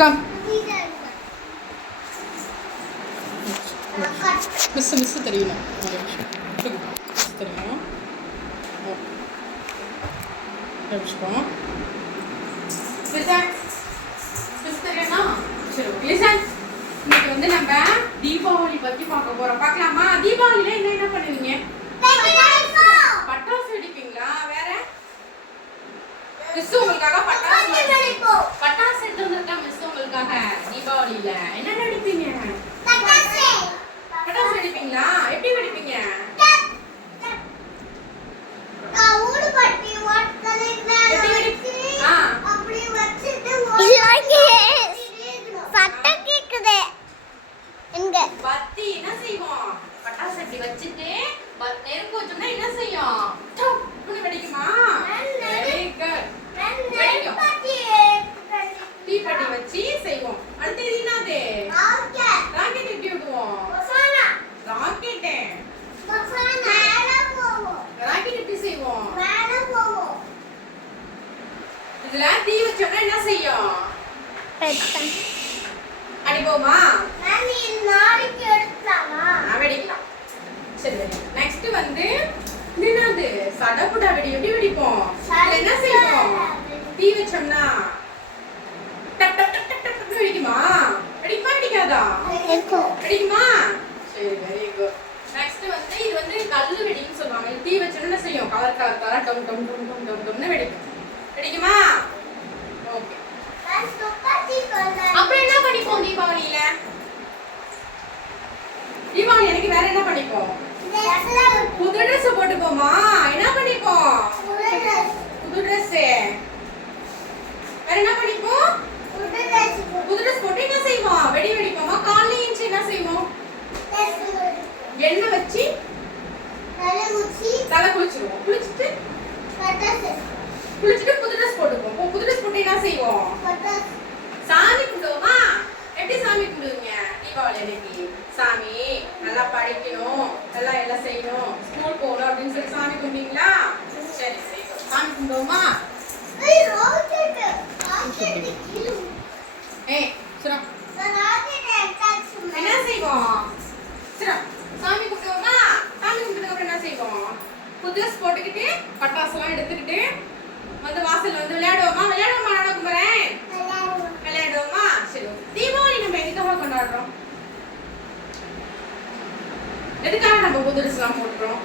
Come miss தெரியணும் தெரியும் தெரியும்னா சரி ஓகே லிசன். இன்னைக்கு வந்து நம்ம தீபாவளி பத்தி பார்க்க போறோம். பார்க்கலாமா? தீபாவளில என்ன பண்ணுவீங்க? பட்டாசு வெடிப்பீங்களா? வேற மிஸ் உங்களுக்காக பட்டாசு எடுத்து வந்திருக்கேன். மிஸ் உங்களுக்காக தீபாவளியில என்ன வெடிப்பீங்க? பட்டாசு வெடிப்பீங்களா? எப்படி வெடிப்பீங்க? பத்தி என்ன செய்வோம்? பட்டாசு அப்படி வச்சுட்டு நெருப்பு வச்சோம்னா என்ன செய்யும்? வெடிக்குமா? Very good. வெடிக்கும். தீப்பெட்டி வச்சு செய்வோம். அடுத்து என்னது? ராக்கெட் எப்படி விடுவோம்? ராக்கெட் எப்படி செய்வோம்? இதுல தீ வச்சோம்னா என்ன செய்யும்? அடிப்போமா? வெடிக்கலாம். சரி நெக்ஸ்ட் வந்து என்னது? சடகுடா வெடி எப்படி வெடிப்போம்? என்ன செய்வோம்? தீ வச்சோம்னா டக் டக் டக் டக் டக் வெடிக்குமா? வெடிக்குமா வெடிக்காதா? வெடிக்குமா? சரி வெரி குட். நெக்ஸ்ட் வந்து இது வந்து கல்லு வெடின்னு சொல்லுவாங்க. தீ வச்சோம்னா என்ன செய்யும்? கலர் கலரா டம் டம் டம் டம் டம் டம்னு வெடிக்கும். வெடிக்குமா? ஓகே. அப்புறம் என்ன பண்ணிப்போம் தீபாவளியில? தீபாவளி அன்னைக்கு வேற என்ன பண்ணிப்போம்? புது ட்ரெஸ் போட்டுப்போமா? என்ன பண்ணிப்போம்? புது ட்ரெஸ். வேற என்ன பண்ணிப்போம்? புது ட்ரெஸ் போட்டு என்ன செய்வோம்? வெடி வெடிப்போமா? காலையில எழுந்து என்ன செய்வோம்? எண்ணெய் வச்சு தலை குளிச்சிடுவோம். குளிச்சிட்டு புது ட்ரெஸ் போட்டுப்போம். புது ட்ரெஸ் போட்டு என்ன செய்வோம்? சாமி கும்பிடுவோமா? எப்படி சாமி கும்பிடுவீங்க தீபாவளி அன்னைக்கு? சாமி நல்லா படிக்கணும், நல்லா எல்லாம் செய்யணும், ஸ்கூல் போகணும் அப்படின்னு சொல்லி சாமி கும்பிடுவீங்களா? சரி சரி சாமி கும்பிடுவோமா? என்ன செய்வோம்? சாமி கும்பிடுவோமா? சாமி கும்பிட்டதுக்கு அப்புறம் என்ன செய்வோம்? புது ட்ரெஸ் போட்டுக்கிட்டு பட்டாசுலாம் எடுத்துக்கிட்டு வந்து வாசல்ல வந்து விளையாடுவோமா? நானும் கும்புறேன். விளையாடுவோமா? சரி தீபாவளி நம்ம எதுக்காக கொண்டாடுறோம்? எதுக்காக நம்ம புது ட்ரெஸ்லாம் போடுறோம்?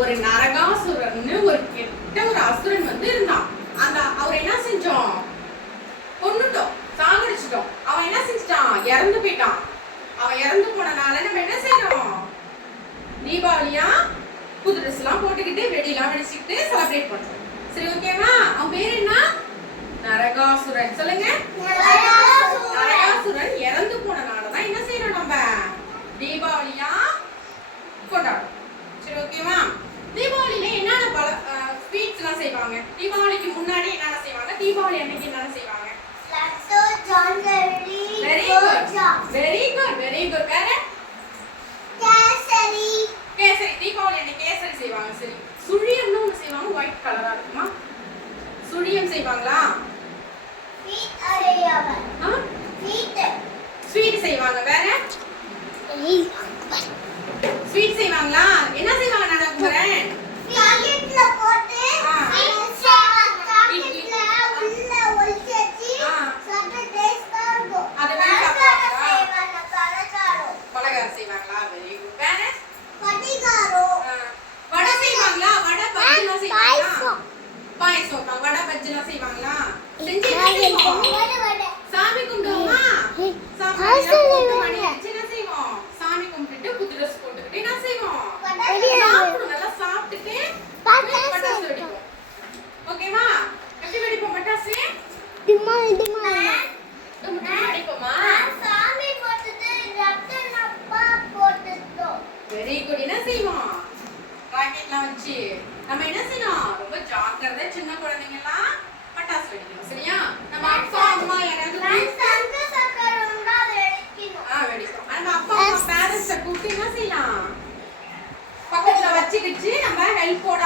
ஒரு நரகாசுரன் ஒரு கெட்ட ஒரு அசுரன் வந்து இருந்தான். அந்த அவர் என்ன செஞ்சோம்? கொன்னுட்டோம், சாகடிச்சிட்டோம். அவன் என்ன செஞ்சிட்டான்? இறந்து போயிட்டான். அவன் இறந்து போனனால நம்ம என்ன செய்யறோம்? தீபாவளியா புது ட்ரெஸ் எல்லாம் போட்டுக்கிட்டு வெடிலாம் வெடிச்சுக்கிட்டு செலிப்ரேட் பண்றோம். சரி ஓகேவா? அவன் பேர் என்ன? நரகாசுரன். சொல்லுங்க. நரகாசுரன் இறந்து போனனாலதான் என்ன செய்யறோம்? நம்ம தீபாவளியா கொண்டாடுறோம். சரி ஓகேவா? தீபாவளியில என்னென்ன பல ஸ்வீட்ஸ் எல்லாம் செய்வாங்க? தீபாவளிக்கு முன்னாடி என்னென்ன செய்வாங்க? தீபாவளி அன்னைக்கு என்னென்ன செய்வாங்க? Very good very good. வேற கேசரி. தீபாவளி அன்னைக்கு கேசரி செய்வாங்க. சரி சுழியம்னு ஒன்று செய்வாங்க, ஒயிட் கலரா இருக்குமா? சுழியம் செய்வாங்களா? ஸ்வீட் செய்வாங்க. வேற ஸ்வீட் செய்வாங்களா? என்ன செய்வாங்க? நான் கும்புறேன். பலகாரம் செய்வாங்களா? Very good. வேற வடை செய்வாங்களா? வடை பஜ்ஜிலாம் செய்வாங்களா? பாயசம் வடை பஜ்ஜிலாம் செய்வாங்களா? செஞ்சு சாமி கும்பிடுவோமா? என்ன செய்வோம்? சாமி கும்பிட்டுட்டு புது ட்ரெஸ் போட்டுக்கிட்டு என்ன செய்வோம்? சாப்பிடுவோம். நல்லா சாப்பிட்டுட்டு பட்டாசு வெடிப்போம். ஓகேவா? எப்படி வெடிப்போம் பட்டாசு? வெடிப்போமா? Very good. என்ன செய்வோம்? ராக்கெட்லாம் வச்சு நம்ம என்ன செய்யணும்? ரொம்ப ஜாக்கிரதை. சின்ன குழந்தைங்க எல்லாம் பட்டாசு வெடிக்கணும். சரியா? நம்ம அப்பா அம்மா யாராவது வெடிக்கும். நம்ம அப்பா அம்மா பேரண்ட்ஸ கூப்பிட்டு என்ன செய்யலாம்? பக்கத்துல வச்சுக்கிட்டு நம்ம ஹெல்ப்போட